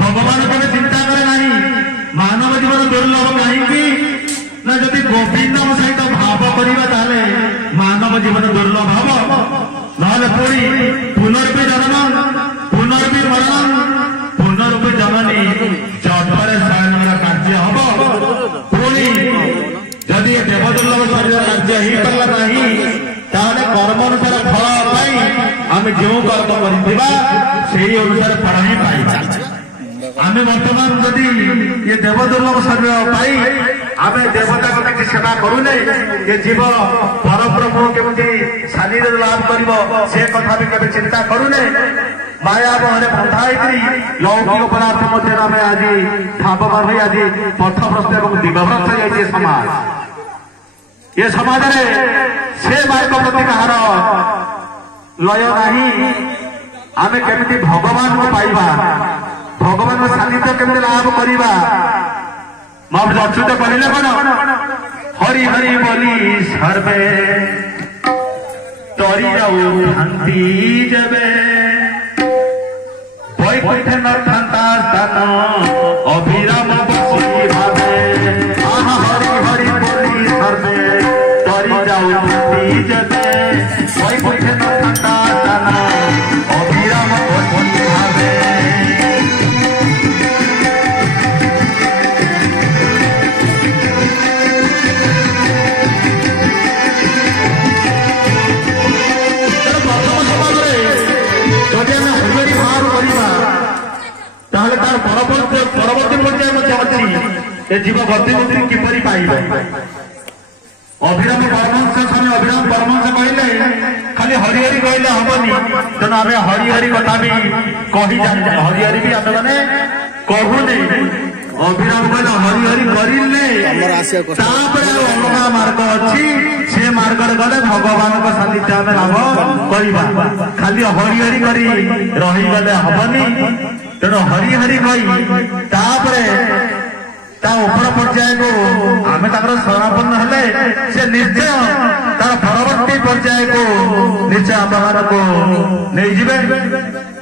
भगवान केवे चिंता करे नहीं मानव जीवन दुर्लभ कहीं ना जदि गोविंद सहित भाव करवा ताले मानव जीवन दुर्लभ हम ना पुणी पुनर्वी जनन पुनर्वी मरण पुनर्वी जननी जठरे शयन कार्य हम पुणी जदि देवदुर्लभ शरीर कार्य हो पारा नहीं ताहले कर्म अनुसार फल पाई आम जो कर्म अनुसार फल ही पाई आम बर्तमान जदि ये देवदुर्लभ शरीर पाई आम देवता को किसी सेवा करूने ये जीव परब्रह्म केमती शारीर लाभ कर से कथा भी केवे चिंता करूने माया बहरे बंधाई लौकिक पदार्थ मध्य आम आज भाववान हो आज पथभ्रष्ट और दिगभ्रष्ट जाइए समाज ये समाज से मार्ग प्रति कहार लय नहीं आम केमती भगवान को पाइबा भगवान सानिध्य केमती लाभ करवा महाप्रभु अच्युत कहले कौन हरि हरि बोली सर्वे तरी जाऊ शांति जबे वैकुंठ नथा स्थान अभिराम बसी भावे हरि हरि बोली सर्वे तरी जाऊ शांति जबे वैकुंठ नथा स्थान अभिराम बसी भावे परवर्ती पर्याय जीव गति मुक्ति किपर पाइबे अभिराम परमहंस स्वामी अभिराम परमहंस कहले खाली हरिहरि कहले हबनी तेना आम हरिहरि कथा भी कही जाने हरिहरि भी आम मैंने कहूने अभिराम कहले हरिहरि करिले अलग मार्ग अच्छी से मार्ग गले भगवान सानिध्य आम लाभ करवा खाली हरिहरि कर रहीगले हबनी तेणु हरिहरि कही तापर ऊपर पर्याय को आम शरणापन्न हेले से निश्चय तार परवर्ती पर्याय को निश्चय आम को नहीं